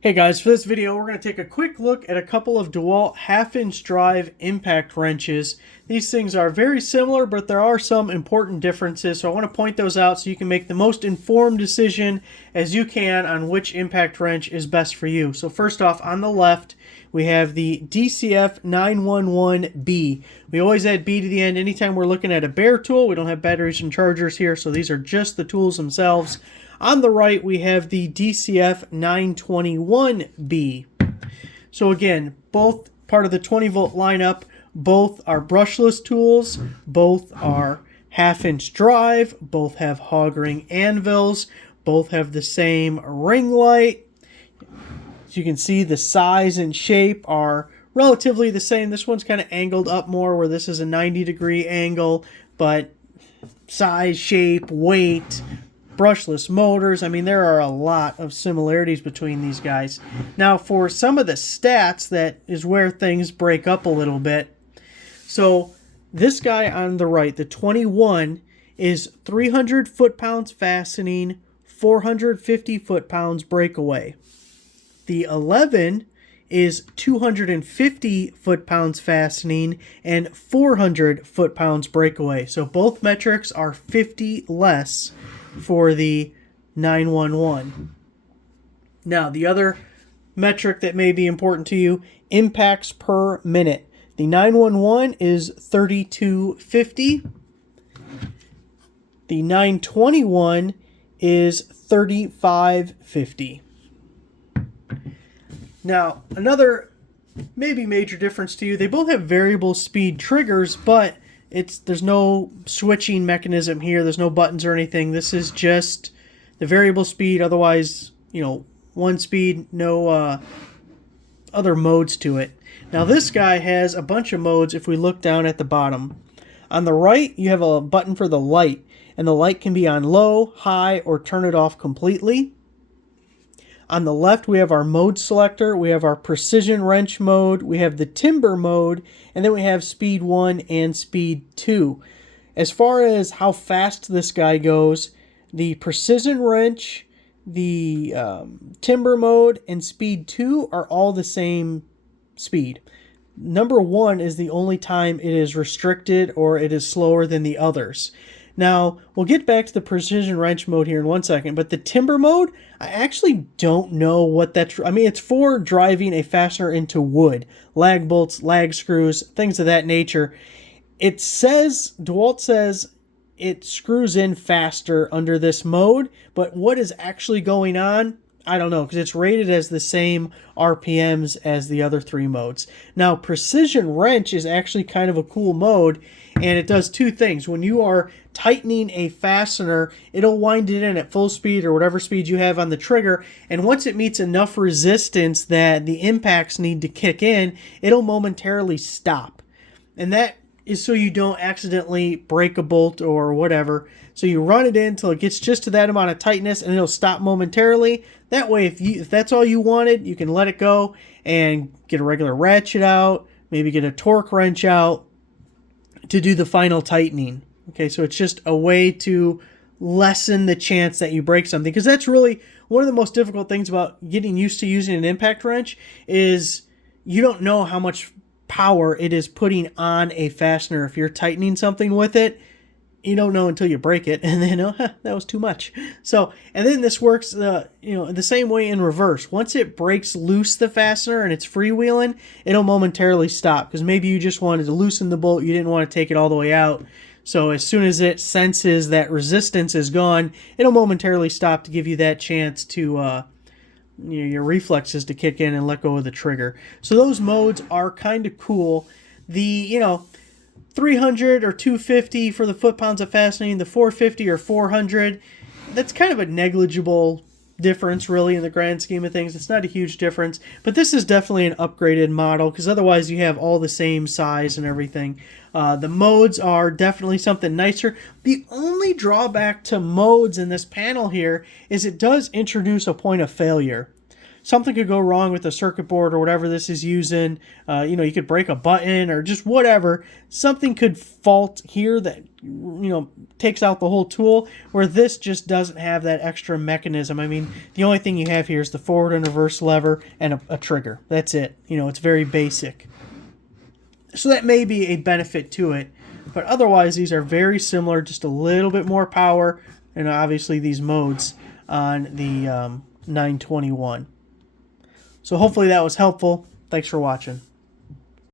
Hey guys, for this video we're going to take a quick look at a couple of DeWALT half-inch drive impact wrenches. These things are very similar, but there are some important differences, so I want to point those out so you can make the most informed decision as you can on which impact wrench is best for you. So first off, on the left, we have the DCF 911B. We always add B to the end anytime we're looking at a bare tool. We don't have batteries and chargers here, so these are just the tools themselves. On the right, we have the DCF 921B. So again, both part of the 20-volt lineup, both are brushless tools, both are half-inch drive, both have hog ring anvils, both have the same ring light. As you can see, the size and shape are relatively the same. This one's kind of angled up more, where this is a 90-degree angle, but size, shape, weight, brushless motors. I mean, there are a lot of similarities between these guys. Now, for some of the stats, that is where things break up a little bit. So this guy on the right, the 21, is 300 foot-pounds fastening, 450 foot-pounds breakaway. The 11 is 250 foot-pounds fastening and 400 foot-pounds breakaway. So both metrics are 50 less for the 911. Now, the other metric that may be important to you, impacts per minute. The 911 is 3250. The 921 is 3550. Now, another maybe major difference to you, they both have variable speed triggers, but there's no switching mechanism here. There's no buttons or anything. This is just the variable speed. Otherwise, one speed, no other modes to it. Now this guy has a bunch of modes if we look down at the bottom. On the right, you have a button for the light, and the light can be on low, high, or turn it off completely. On the left, we have our mode selector, we have our precision wrench mode, we have the timber mode, and then we have speed 1 and speed 2. As far as how fast this guy goes, the precision wrench, the timber mode, and speed 2 are all the same speed. Number 1 is the only time it is restricted or it is slower than the others. Now, we'll get back to the precision wrench mode here in one second, but the timber mode, I actually don't know what that's... I mean, it's for driving a fastener into wood. Lag bolts, lag screws, things of that nature. It says, DeWALT says it screws in faster under this mode, but what is actually going on, I don't know, because it's rated as the same RPMs as the other three modes. Now, precision wrench is actually kind of a cool mode, and it does two things. When you are tightening a fastener, it'll wind it in at full speed or whatever speed you have on the trigger, and once it meets enough resistance that the impacts need to kick in, it'll momentarily stop. And that is so you don't accidentally break a bolt or whatever. So you run it in until it gets just to that amount of tightness, and it'll stop momentarily. That way, if that's all you wanted, you can let it go and get a regular ratchet out, maybe get a torque wrench out to do the final tightening. Okay, so it's just a way to lessen the chance that you break something, because that's really one of the most difficult things about getting used to using an impact wrench is you don't know how much power it is putting on a fastener. If you're tightening something with it, you don't know until you break it, and then that was too much. So, and then this works the same way in reverse. Once it breaks loose the fastener and it's freewheeling, it'll momentarily stop, because maybe you just wanted to loosen the bolt, you didn't want to take it all the way out. So as soon as it senses that resistance is gone, it'll momentarily stop to give you that chance to your reflexes to kick in and let go of the trigger. So those modes are kind of cool. The 300 or 250 for the foot-pounds of fastening, the 450 or 400, that's kind of a negligible difference really in the grand scheme of things. It's not a huge difference, but this is definitely an upgraded model, because otherwise you have all the same size and everything. The modes are definitely something nicer. The only drawback to modes in this panel here is it does introduce a point of failure. something could go wrong with the circuit board or whatever this is using. You know, you could break a button or just whatever. Something could fault here that, you know, takes out the whole tool, where this just doesn't have that extra mechanism. I mean, the only thing you have here is the forward and reverse lever and a trigger. That's it. You know, it's very basic. So that may be a benefit to it. But otherwise, these are very similar, just a little bit more power, and obviously these modes on the 921. So hopefully that was helpful. Thanks for watching.